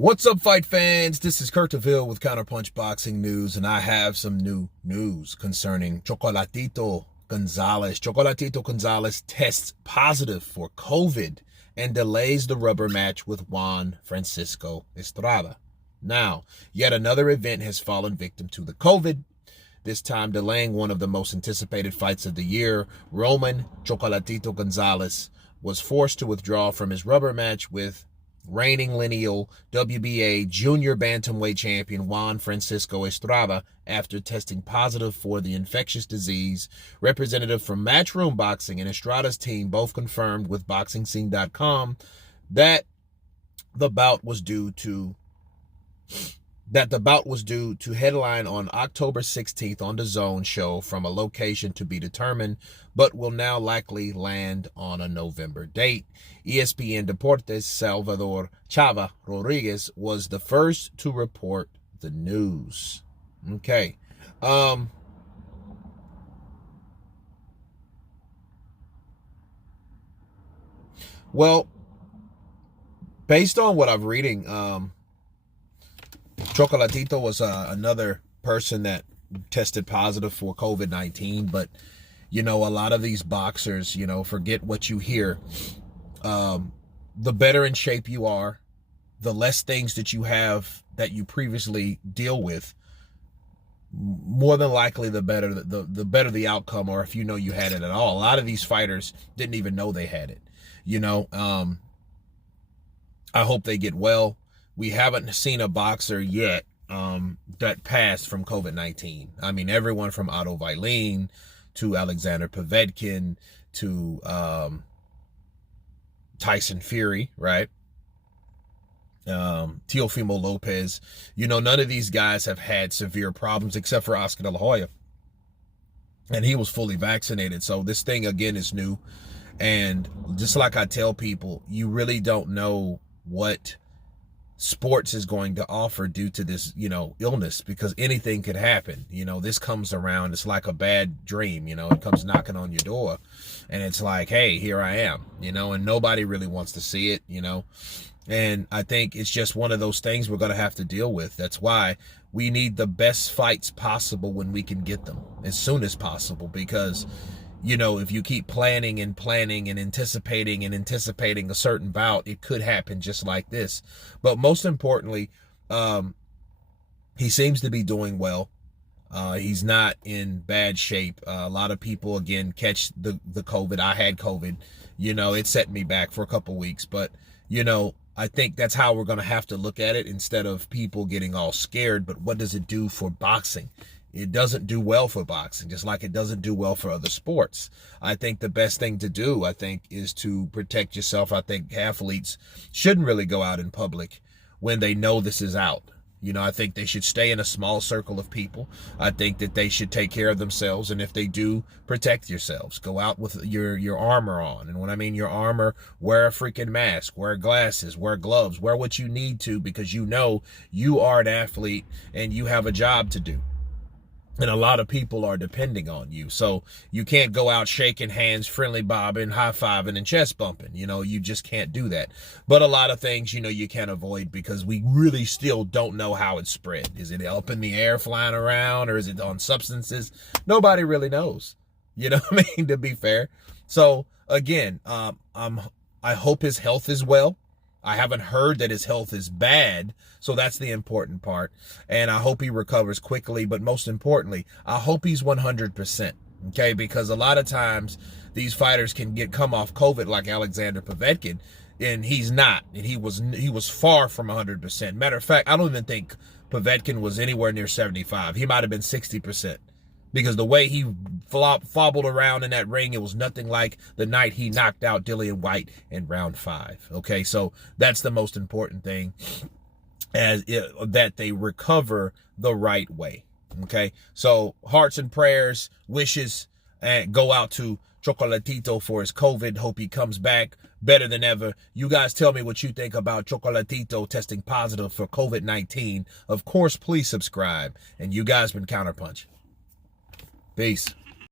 What's up, fight fans? This is Kurt DeVille with Counterpunch Boxing News, and I have some new news concerning Chocolatito Gonzalez. Chocolatito Gonzalez tests positive for COVID and delays the rubber match with Juan Francisco Estrada. Now, yet another event has fallen victim to the COVID, this time delaying one of the most anticipated fights of the year. Roman Chocolatito Gonzalez was forced to withdraw from his rubber match with reigning lineal WBA junior bantamweight champion Juan Francisco Estrada after testing positive for the infectious disease. Representative from Matchroom Boxing and Estrada's team both confirmed with BoxingScene.com that the bout was due to headline on October 16th on the Zone show from a location to be determined, but will now likely land on a November date. ESPN Deportes' Salvador Chava Rodriguez was the first to report the news. Okay. Well, based on what I'm reading, Chocolatito was another person that tested positive for COVID-19, but, a lot of these boxers, forget what you hear. The better in shape you are, the less things that you have that you previously deal with, more than likely the better the outcome, or if you had it at all. A lot of these fighters didn't even know they had it. I hope they get well. We haven't seen a boxer yet that passed from COVID-19. I mean, everyone from Otto Wallin to Alexander Povetkin to Tyson Fury, right? Teofimo Lopez. None of these guys have had severe problems except for Oscar De La Hoya. And he was fully vaccinated. So this thing, again, is new. And just like I tell people, you really don't know what sports is going to offer due to this, illness, because anything could happen. This comes around, it's like a bad dream, it comes knocking on your door and it's like, hey, here I am, and nobody really wants to see it, and I think it's just one of those things we're going to have to deal with. That's why we need the best fights possible when we can get them as soon as possible, because if you keep planning and anticipating a certain bout, it could happen just like this. But most importantly, he seems to be doing well. He's not in bad shape. A lot of people, again, catch the COVID. I had COVID. It set me back for a couple weeks. But, I think that's how we're going to have to look at it, instead of people getting all scared. But what does it do for boxing? It doesn't do well for boxing, just like it doesn't do well for other sports. I think the best thing to do, is to protect yourself. I think athletes shouldn't really go out in public when they know this is out. I think they should stay in a small circle of people. I think that they should take care of themselves. And if they do, protect yourselves. Go out with your armor on. And when I mean your armor, wear a freaking mask, wear glasses, wear gloves, wear what you need to, because you are an athlete and you have a job to do. And a lot of people are depending on you. So you can't go out shaking hands, friendly bobbing, high-fiving, and chest bumping. You just can't do that. But a lot of things, you can't avoid, because we really still don't know how it's spread. Is it up in the air flying around, or is it on substances? Nobody really knows. To be fair. So, again, I hope his health is well. I haven't heard that his health is bad, so that's the important part. And I hope he recovers quickly, but most importantly, I hope he's 100%, okay? Because a lot of times these fighters can come off COVID like Alexander Povetkin, and he's not. And he was far from 100%. Matter of fact, I don't even think Povetkin was anywhere near 75. He might have been 60%. Because the way he fobbled around in that ring, it was nothing like the night he knocked out Dillian White in round 5. Okay, so that's the most important thing, that they recover the right way. Okay, so hearts and prayers, wishes, and go out to Chocolatito for his COVID. Hope he comes back better than ever. You guys tell me what you think about Chocolatito testing positive for COVID-19. Of course, please subscribe. And you guys been Counterpunch. Peace.